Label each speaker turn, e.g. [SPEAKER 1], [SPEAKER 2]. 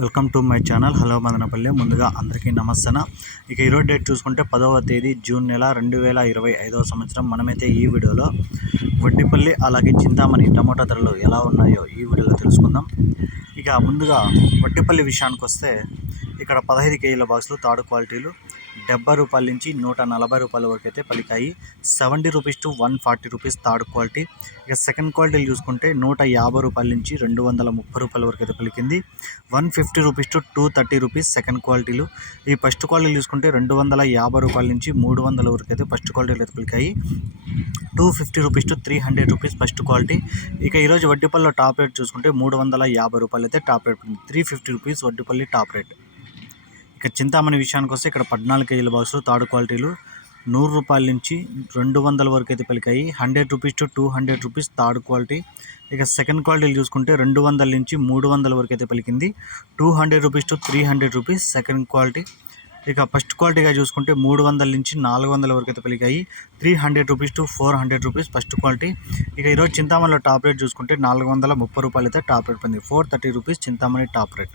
[SPEAKER 1] Welcome to my channel. Hello Madanapalle. ముందుగా అందరికీ నమస్తన. ఇక ఈరోజు డేట్ చూసుకుంటే పదవ తేదీ జూన్ నెల రెండు వేల ఇరవై ఐదవ సంవత్సరం. మనమైతే ఈ వీడియోలో వడ్డిపల్లి అలాగే చింతామణి టమోటా ధరలు ఎలా ఉన్నాయో ఈ వీడియోలో తెలుసుకుందాం. ఇక ముందుగా వడ్డిపల్లి విషయానికి వస్తే ఇక్కడ పదహైదు కేజీల బాక్సులు తాడు క్వాలిటీలు డెబ్బై రూపాయల నుంచి నూట నలభై రూపాయల వరకు అయితే పలికాయి. Seventy rupees to one forty rupees third quality. ఇక సెకండ్ క్వాలిటీలు చూసుకుంటే నూట యాభై రూపాయల నుంచి రెండు వందల ముప్పై రూపాయల వరకు అయితే పలికింది. One fifty rupees to two thirty rupees second క్వాలిటీలు. ఈ ఫస్ట్ క్వాలిటీలు చూసుకుంటే రెండు వందల యాభై రూపాయల నుంచి మూడు వందల వరకు అయితే ఫస్ట్ క్వాలిటీలు అయితే పలికాయి. Two fifty rupees to three hundred rupees first quality. ఇక ఈరోజు వడ్డీపల్లిలో టాప్ రేట్ చూసుకుంటే మూడు వందల యాభై రూపాయలు అయితే top rate three fifty rupees Vaddipalli top rate. ఇక చింతామణి విషయానికి వస్తే ఇక్కడ పద్నాలుగు కేజీల బాక్సులు తాడు క్వాలిటీలు నూరు రూపాయల నుంచి రెండు వందల వరకు అయితే పలికాయి. Hundred rupees to two hundred rupees third quality. ఇక సెకండ్ క్వాలిటీలు చూసుకుంటే రెండు వందల నుంచి మూడు వందల వరకు అయితే పలికింది. Two hundred rupees to three hundred rupees second quality. ఇక ఫస్ట్ క్వాలిటీగా చూసుకుంటే మూడు వందల నుంచి నాలుగు వందల వరకు అయితే పలికాయి. Three hundred rupees to four hundred rupees first quality. ఇక ఈరోజు చింతామణిలో టాప్ రేట్ చూసుకుంటే నాలుగు వందల ముప్పై రూపాయలు అయితే టాప్ రేట్ పొంది four thirty rupees Chintamani top rate.